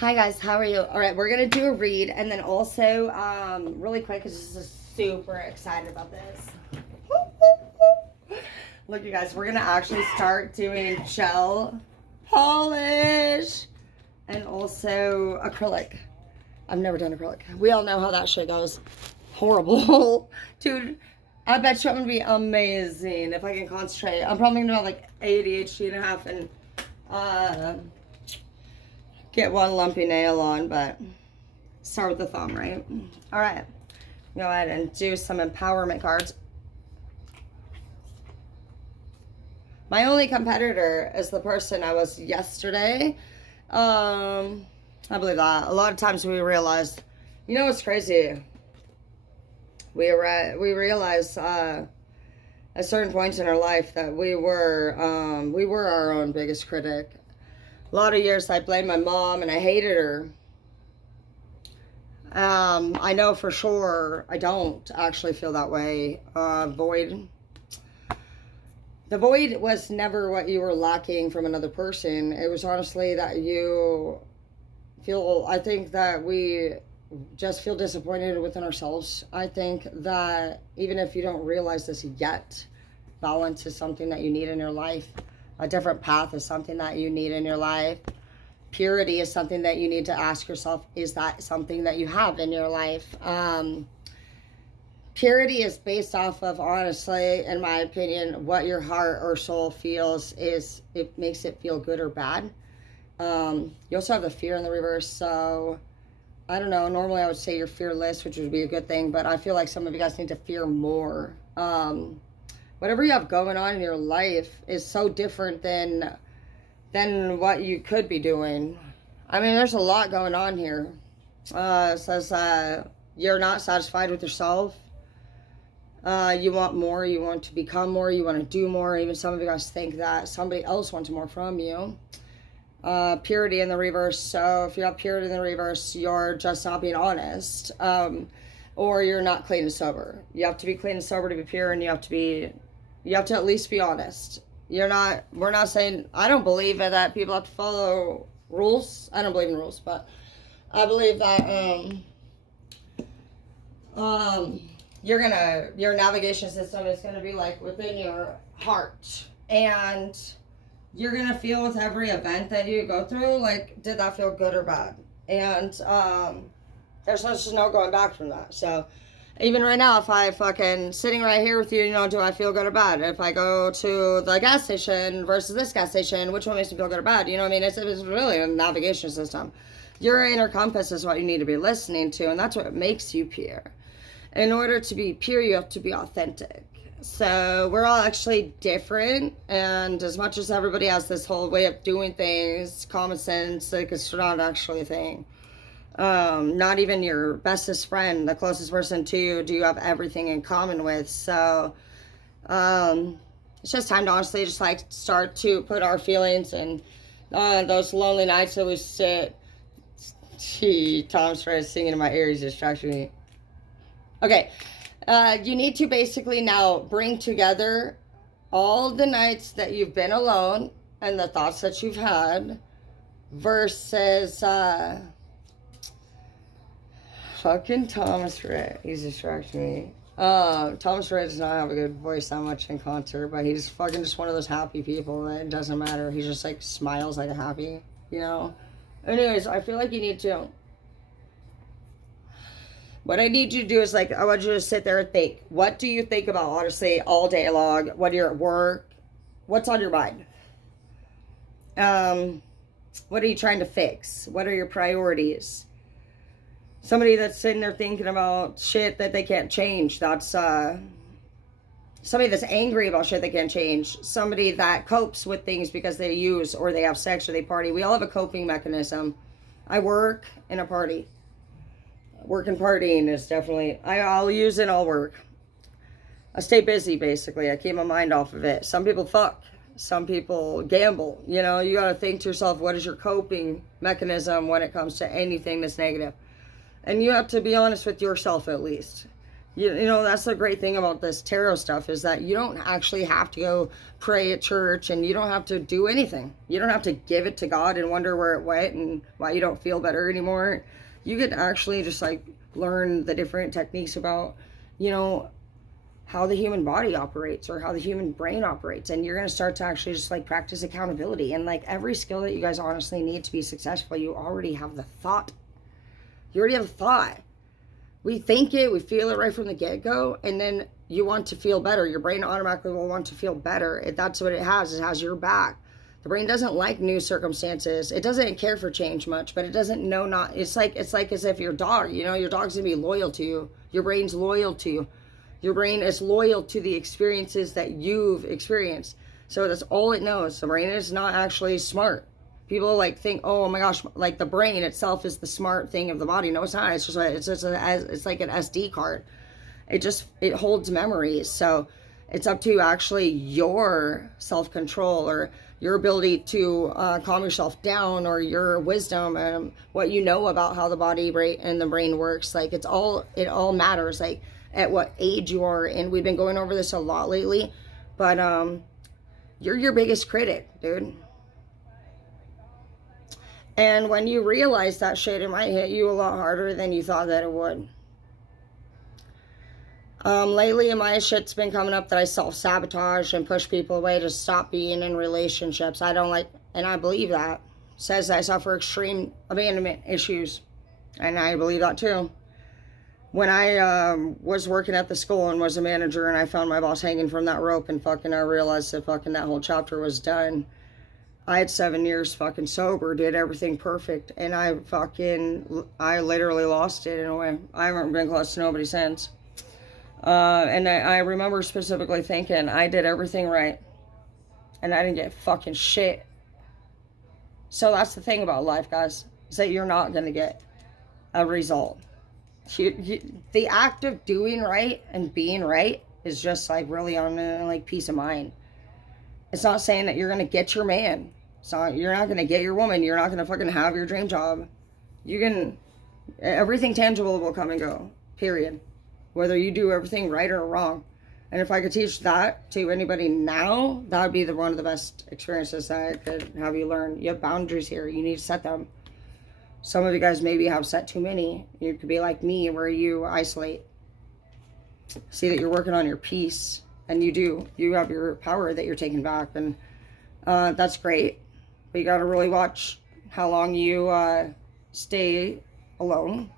Hi guys, how are you? All right, we're gonna do a read, and then also, really quick, because this is super excited about this. Look, you guys, we're gonna actually start doing gel polish and also acrylic. I've never done acrylic. We all know how that shit goes. Horrible, dude. I bet you I'm gonna be amazing if I can concentrate. I'm probably gonna have like ADHD and a half and get one lumpy nail on, but start with the thumb, right? All right, go ahead and do some empowerment cards. My only competitor is the person I was yesterday. I believe that. A lot of times we realize, you know what's crazy? We realize at certain points in our life that we were our own biggest critic. A lot of years I blamed my mom and I hated her. I know for sure I don't actually feel that way. Void. The void was never what you were lacking from another person. It was honestly that you feel, I think that we just feel disappointed within ourselves. I think that even if you don't realize this yet, balance is something that you need in your life. A different path is something that you need in your life. Purity is something that you need to ask yourself, is that something that you have in your life? Purity is based off of, honestly, in my opinion, what your heart or soul feels is, it makes it feel good or bad. You also have the fear in the reverse, so I don't know. Normally I would say you're fearless, which would be a good thing, but I feel like some of you guys need to fear more. Whatever you have going on in your life is so different than what you could be doing. I mean, there's a lot going on here. It says you're not satisfied with yourself. You want more, you want to become more, you want to do more. Even some of you guys think that somebody else wants more from you. Purity in the reverse. So if you have purity in the reverse, you're just not being honest. Or you're not clean and sober. You have to be clean and sober to be pure, and you have to at least be honest. We're not saying, I don't believe that people have to follow rules. I don't believe in rules, but I believe that your navigation system is gonna be like within your heart, and you're gonna feel with every event that you go through, like, did that feel good or bad? And there's just no going back from that. So even right now, if I fucking sitting right here with you, do I feel good or bad? If I go to the gas station versus this gas station, which one makes me feel good or bad? You know what I mean? It's really a navigation system. Your inner compass is what you need to be listening to, and that's what makes you pure. In order to be pure, you have to be authentic. So we're all actually different, and as much as everybody has this whole way of doing things, common sense, like, it's not actually a thing. Not even your bestest friend, the closest person to you, do you have everything in common with. So it's just time to honestly just like start to put our feelings and those lonely nights that we sit. Gee, Tom started singing in my ear, he's distracting me. Okay, you need to basically now bring together all the nights that you've been alone and the thoughts that you've had versus fucking Thomas Rhett. He's distracting me. Thomas Rhett does not have a good voice that much in concert, but he's fucking just one of those happy people that it doesn't matter. He just like smiles like a happy, Anyways, I feel like you need to. What I need you to do is, like, I want you to sit there and think. What do you think about, honestly, all day long? When you're at work? What's on your mind? What are you trying to fix? What are your priorities? Somebody that's sitting there thinking about shit that they can't change. That's somebody that's angry about shit they can't change. Somebody that copes with things because they use or they have sex or they party. We all have a coping mechanism. I work and a party. Work and partying is definitely, I'll use it, I'll work. I stay busy, basically. I keep my mind off of it. Some people fuck. Some people gamble. You got to think to yourself, what is your coping mechanism when it comes to anything that's negative? And you have to be honest with yourself, at least. You know, that's the great thing about this tarot stuff, is that you don't actually have to go pray at church, and you don't have to do anything. You don't have to give it to God and wonder where it went and why you don't feel better anymore. You could actually just like learn the different techniques about, you know, how the human body operates or how the human brain operates. And you're going to start to actually just like practice accountability. And like every skill that you guys honestly need to be successful, you already have the thought. You already have a thought. We think it, we feel it right from the get-go, and then you want to feel better. Your brain automatically will want to feel better. That's what it has. It has your back. The brain doesn't like new circumstances. It doesn't care for change much, but it doesn't know not. It's like as if your dog, you know, your dog's gonna be loyal to you. Your brain's loyal to you. Your brain is loyal to the experiences that you've experienced. So that's all it knows. The brain is not actually smart. People like think, oh my gosh, like the brain itself is the smart thing of the body. No, it's not. It's just it's like an SD card. It holds memories. So it's up to actually your self-control or your ability to calm yourself down, or your wisdom and what you know about how the body and the brain works. Like it all matters. Like at what age you are, and we've been going over this a lot lately. But you're your biggest critic, dude. And when you realize that shit, it might hit you a lot harder than you thought that it would. Lately, my shit's been coming up that I self-sabotage and push people away to stop being in relationships. I don't like, and I believe that. It says I suffer extreme abandonment issues. And I believe that too. When I was working at the school and was a manager, and I found my boss hanging from that rope, and fucking I realized that fucking that whole chapter was done. I had 7 years fucking sober, did everything perfect, and I literally lost it in a way. I haven't been close to nobody since. And I remember specifically thinking I did everything right, and I didn't get fucking shit. So that's the thing about life, guys, is that you're not going to get a result. The act of doing right and being right is just like really on like peace of mind. It's not saying that you're going to get your man. You're not going to get your woman. You're not going to fucking have your dream job. Everything tangible will come and go, period. Whether you do everything right or wrong. And if I could teach that to anybody now, that would be one of the best experiences that I could have you learn. You have boundaries here. You need to set them. Some of you guys maybe have set too many. You could be like me, where you isolate. See that you're working on your peace. And you do. You have your power that you're taking back. And that's great. But you got to really watch how long you stay alone.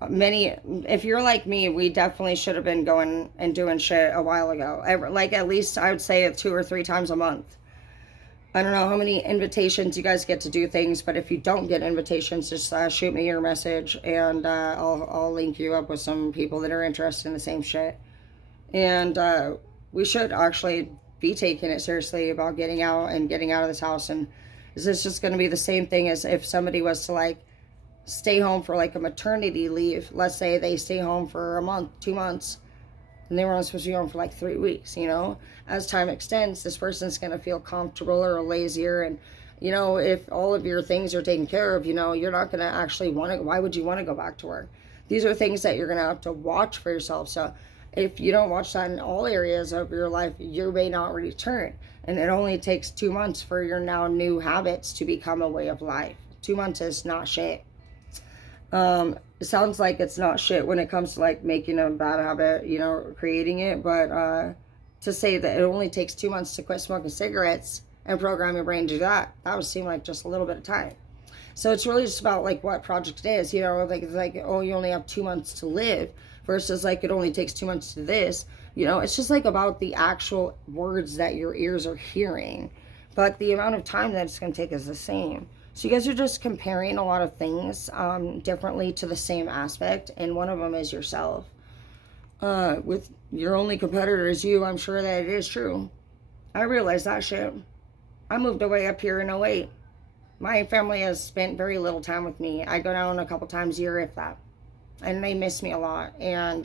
If you're like me, we definitely should have been going and doing shit a while ago. Like at least I would say 2 or 3 times a month. I don't know how many invitations you guys get to do things, but if you don't get invitations, just shoot me your message, and I'll link you up with some people that are interested in the same shit. And we should actually be taking it seriously about getting out and getting out of this house. And is this just going to be the same thing as if somebody was to like stay home for like a maternity leave? Let's say they stay home for a month, 2 months, and they were only supposed to be home for like 3 weeks, you know? As time extends, this person's going to feel comfortable or lazier. And, you know, if all of your things are taken care of, you know, you're not going to actually want to, why would you want to go back to work? These are things that you're going to have to watch for yourself. So if you don't watch that in all areas of your life, you may not return. And it only takes 2 months for your now new habits to become a way of life. 2 months is not shit. It sounds like it's not shit when it comes to like making a bad habit, you know, creating it. But to say that it only takes 2 months to quit smoking cigarettes and program your brain to do that, that would seem like just a little bit of time. So it's really just about like what project it is, you know, like oh, you only have 2 months to live versus like it only takes 2 months to this, you know. It's just like about the actual words that your ears are hearing, but the amount of time that it's going to take is the same. So you guys are just comparing a lot of things differently to the same aspect, and one of them is yourself. With your only competitor is you, I'm sure that it is true. I realized that shit. I moved away up here in 2008. My family has spent very little time with me. I go down a couple times a year, if that. And they miss me a lot. And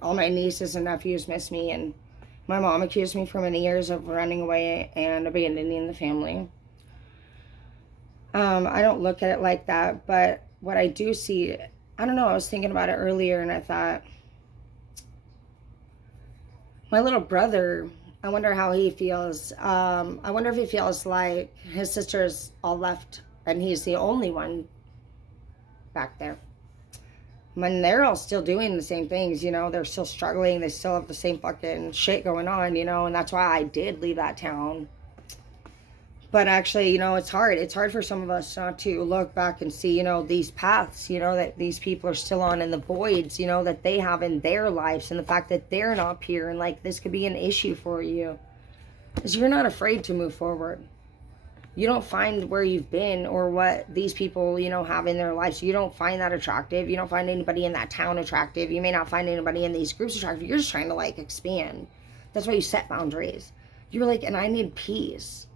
all my nieces and nephews miss me. And my mom accused me for many years of running away and abandoning the family. I don't look at it like that, but what I do see I don't know, I was thinking about it earlier and I thought, my little brother, I wonder how he feels. I wonder if he feels like his sisters all left and he's the only one back there. When they're all still doing the same things, you know, they're still struggling, they still have the same fucking shit going on, you know, and that's why I did leave that town. But actually, you know, it's hard. It's hard for some of us not to look back and see, you know, these paths, you know, that these people are still on, and the voids, you know, that they have in their lives, and the fact that they're not pure, and like this could be an issue for you. Because you're not afraid to move forward. You don't find where you've been or what these people, you know, have in their lives. You don't find that attractive. You don't find anybody in that town attractive. You may not find anybody in these groups attractive. You're just trying to like expand. That's why you set boundaries. You're like, and I need peace.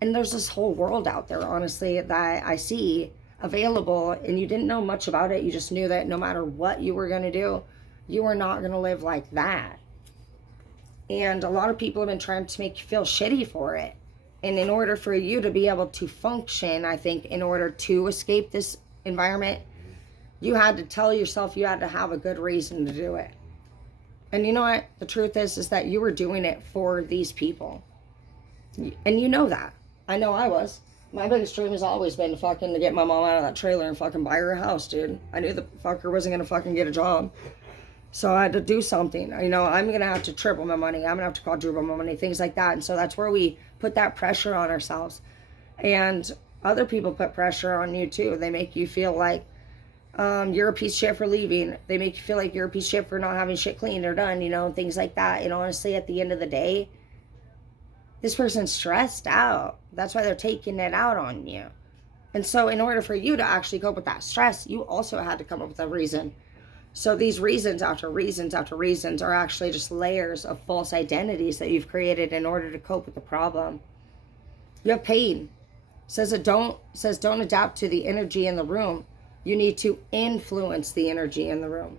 And there's this whole world out there, honestly, that I see available, and you didn't know much about it. You just knew that no matter what you were going to do, you were not going to live like that. And a lot of people have been trying to make you feel shitty for it. And in order for you to be able to function, I think, in order to escape this environment, you had to tell yourself you had to have a good reason to do it. And you know what? The truth is that you were doing it for these people. And you know that. I know I was. My biggest dream has always been to get my mom out of that trailer and fucking buy her a house, dude. I knew the fucker wasn't going to fucking get a job. So I had to do something. You know, I'm going to have to triple my money. I'm going to have to quadruple my money, things like that. And so that's where we put that pressure on ourselves. And other people put pressure on you too. They make you feel like you're a piece of shit for leaving. They make you feel like you're a piece of shit for not having shit cleaned or done, you know, things like that. And honestly, at the end of the day, this person's stressed out. That's why they're taking it out on you. And so in order for you to actually cope with that stress, you also had to come up with a reason. So these reasons after reasons after reasons are actually just layers of false identities that you've created in order to cope with the problem. You have pain. Says don't adapt to the energy in the room. You need to influence the energy in the room.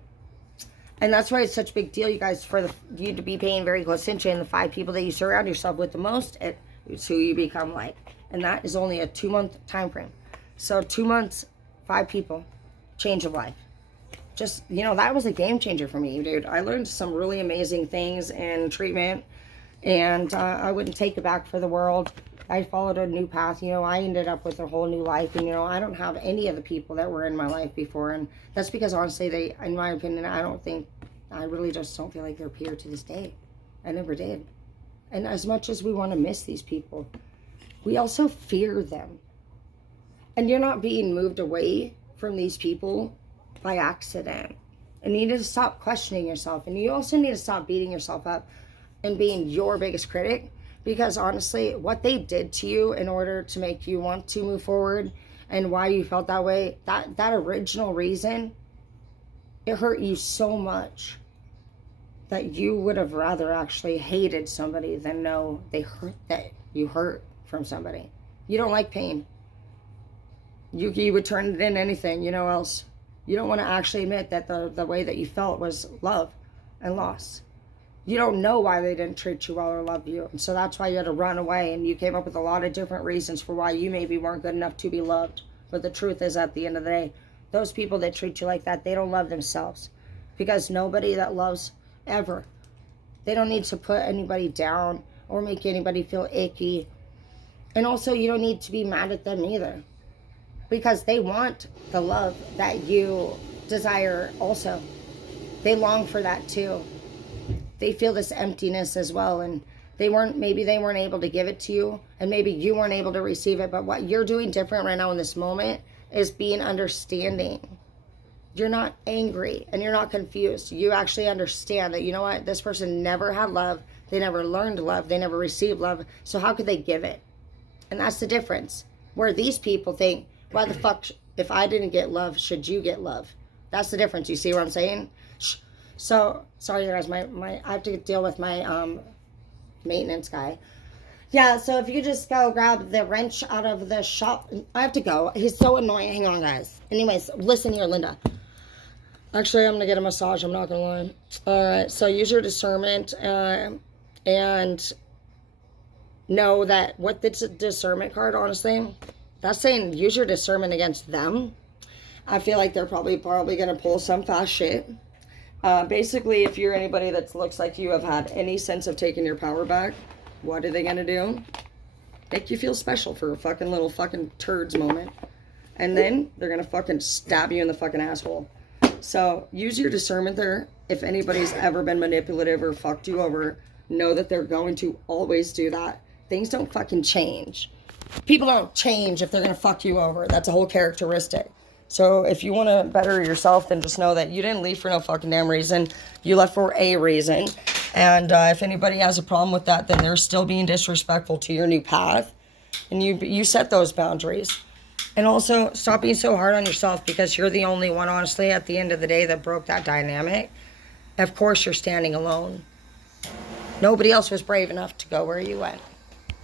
And that's why it's such a big deal, you guys, for you to be paying very close attention. The 5 people that you surround yourself with the most, it's who you become like. And that is only a 2-month time frame. So 2 months, 5 people, change of life. Just, you know, that was a game changer for me, dude. I learned some really amazing things in treatment, and I wouldn't take it back for the world. I followed a new path. You know, I ended up with a whole new life, and, you know, I don't have any of the people that were in my life before, and that's because, honestly, they, in my opinion, I really just don't feel like they're pure to this day. I never did. And as much as we want to miss these people, we also fear them. And you're not being moved away from these people by accident. And you need to stop questioning yourself. And you also need to stop beating yourself up and being your biggest critic. Because honestly, what they did to you in order to make you want to move forward and why you felt that way, that original reason, it hurt you so much that you would have rather actually hated somebody than know that you hurt from somebody. You don't like pain. You would turn it in anything, you know, else. You don't want to actually admit that the way that you felt was love and loss. You don't know why they didn't treat you well or love you. And so that's why you had to run away, and you came up with a lot of different reasons for why you maybe weren't good enough to be loved. But the truth is, at the end of the day, those people that treat you like that, they don't love themselves. Because nobody that loves ever, they don't need to put anybody down or make anybody feel icky. And also, you don't need to be mad at them either. Because they want the love that you desire also. They long for that too. They feel this emptiness as well, and maybe they weren't able to give it to you, and maybe you weren't able to receive it. But what you're doing different right now in this moment is being understanding. You're not angry and you're not confused. You actually understand that, you know what, this person never had love. They never learned love. They never received love. So how could they give it? And that's the difference. Where these people think, why the fuck, if I didn't get love, should you get love? That's the difference. You see what I'm saying? So, sorry guys, I have to deal with my maintenance guy. Yeah, so if you just go grab the wrench out of the shop. I have to go. He's so annoying. Hang on, guys. Anyways, listen here, Linda. Actually, I'm going to get a massage. I'm not going to lie. All right, so use your discernment and know that what the discernment card, honestly, that's saying use your discernment against them. I feel like they're probably going to pull some fast shit. Basically, if you're anybody that looks like you have had any sense of taking your power back, what are they going to do? Make you feel special for a fucking little fucking turds moment. And then they're going to fucking stab you in the fucking asshole. So use your discernment there. If anybody's ever been manipulative or fucked you over, know that they're going to always do that. Things don't fucking change. People don't change if they're going to fuck you over. That's a whole characteristic. So if you want to better yourself, then just know that you didn't leave for no fucking damn reason. You left for a reason. And if anybody has a problem with that, then they're still being disrespectful to your new path. And you set those boundaries. And also, stop being so hard on yourself, because you're the only one, honestly, at the end of the day that broke that dynamic. Of course, you're standing alone. Nobody else was brave enough to go where you went.